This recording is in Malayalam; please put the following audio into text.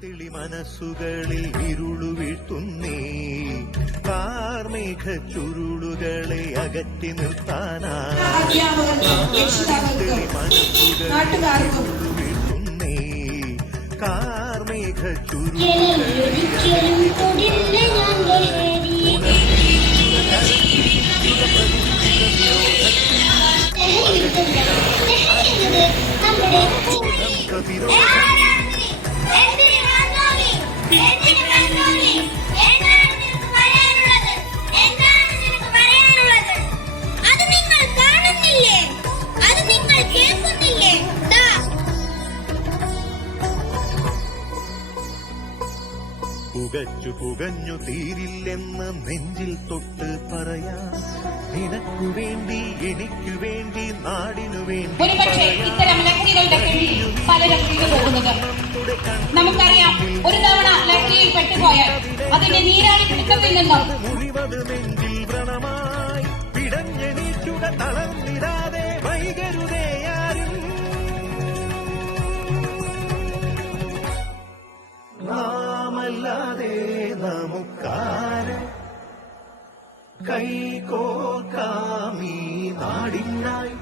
തെളി മനസ്സുകളിൽ ഇരുളു വീഴ്ത്തുന്നേ കാർമേഘ ചുരുളുകളെ അകറ്റി നിർത്താനായി തെളി മനസ്സുകളിൽ ഇരുളു വീഴ്ത്തുന്നേ കാർമേഘ പുകച്ചു പുകഞ്ഞു തീരില്ലെന്ന് നെഞ്ചിൽ തൊട്ട് പറയാം നിനക്കു വേണ്ടി എനിക്കു വേണ്ടി നാടിനു വേണ്ടി ഇത്തരം ലഹരികളുടെ കീഴിൽ പലരും പോകുന്നത് നമുക്കറിയാം. ഒരു തവണ ലഹരിയിൽ പെട്ടുപോയാൽ അതിന്റെ നീരാളി പിടുത്തത്തിൽ നിന്നും മുറിവത് നെഞ്ചിൽ വ്രണമായി പിടഞ്ഞെണീറ്റുക തളർന്നിടാതെ വൈകരുതേയാരും നാമല്ലാതെ നമുക്കാര് കൈകോർക്കാമീ നാടിനായി